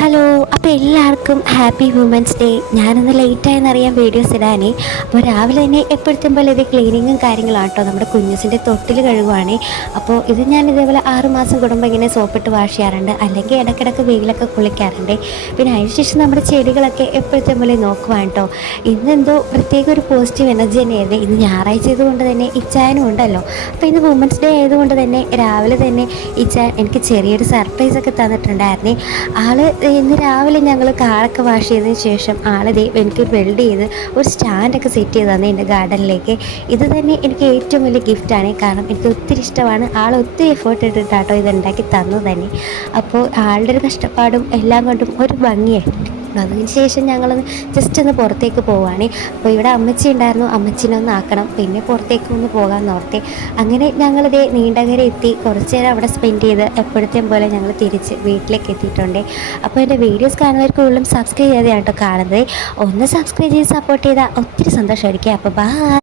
Hello, അപ്പോൾ എല്ലാവർക്കും happy women's day. ഞാനൊന്ന് ലേറ്റായെന്നറിയാം വീഡിയോസ് ഇടാനേ. അപ്പോൾ രാവിലെ തന്നെ എപ്പോഴത്തും പോലെ ഇത് ക്ലീനിങ്ങും കാര്യങ്ങളാണ് കേട്ടോ. നമ്മുടെ കുഞ്ഞുസിൻ്റെ തൊട്ടിൽ കഴുകുവാണേ. അപ്പോൾ ഇത് ഞാൻ ഇതേപോലെ 6 മാസം കൂടുമ്പോൾ ഇങ്ങനെ സോപ്പിട്ട് വാഷ് ചെയ്യാറുണ്ട്, അല്ലെങ്കിൽ ഇടയ്ക്കിടയ്ക്ക് വെയിലൊക്കെ കുളിക്കാറുണ്ട്. പിന്നെ അതിനുശേഷം നമ്മുടെ ചെടികളൊക്കെ എപ്പോഴത്തെ പോലെ നോക്കുവാണ് കേട്ടോ. ഇന്നെന്തോ പ്രത്യേക ഒരു പോസിറ്റീവ് എനർജി തന്നെയായിരുന്നു. ഇന്ന് ഞായറാഴ്ച ആയതുകൊണ്ട് തന്നെ ഇച്ചായനും ഉണ്ടല്ലോ. അപ്പോൾ ഇന്ന് വുമൻസ് ഡേ ആയതുകൊണ്ട് തന്നെ രാവിലെ തന്നെ ഇച്ചായൻ എനിക്ക് ചെറിയൊരു സർപ്രൈസൊക്കെ തന്നിട്ടുണ്ടായിരുന്നേ. ആള് ഇന്ന് രാവിലെ ഞങ്ങൾ കാറൊക്കെ വാഷ് ചെയ്തതിന് ശേഷം ആളത് എനിക്കൊരു വെൽഡ് ചെയ്ത് ഒരു സ്റ്റാൻഡൊക്കെ സെറ്റ് ചെയ്ത് തന്നെ എൻ്റെ ഗാർഡനിലേക്ക്. ഇത് തന്നെ എനിക്ക് ഏറ്റവും വലിയ ഗിഫ്റ്റാണ്. കാരണം എനിക്ക് ഒത്തിരി ഇഷ്ടമാണ്. ആൾ ഒത്തിരി എഫേർട്ട് ഇട്ടിട്ടാട്ടോ ഇത് ഉണ്ടാക്കി തന്നു തന്നെ. അപ്പോൾ ആളുടെ ഒരു കഷ്ടപ്പാടും എല്ലാം കൊണ്ടും ഒരു ഭംഗിയായിട്ട് അതിന് ശേഷം ഞങ്ങളൊന്ന് ജസ്റ്റ് ഒന്ന് പുറത്തേക്ക് പോവുകയാണ്. അപ്പോൾ ഇവിടെ അമ്മച്ചി ഉണ്ടായിരുന്നു, അമ്മച്ചിനെ ഒന്ന് ആക്കണം, പിന്നെ പുറത്തേക്ക് ഒന്ന് പോകാൻ ഓർത്തെ. അങ്ങനെ ഞങ്ങളിതേ നീണ്ടകര എത്തി കുറച്ച് നേരം അവിടെ സ്പെൻഡ് ചെയ്ത് എപ്പോഴത്തെയും പോലെ ഞങ്ങൾ തിരിച്ച് വീട്ടിലേക്ക് എത്തിയിട്ടുണ്ട്. അപ്പോൾ എൻ്റെ വീഡിയോസ് കാണുന്നവർക്ക് കൂടുതലും സബ്സ്ക്രൈബ് ചെയ്തെയാണ് കേട്ടോ കാണുന്നത്. ഒന്ന് സബ്സ്ക്രൈബ് ചെയ്ത് സപ്പോർട്ട് ചെയ്താൽ ഒത്തിരി സന്തോഷമായിരിക്കും. അപ്പോൾ ബൈ.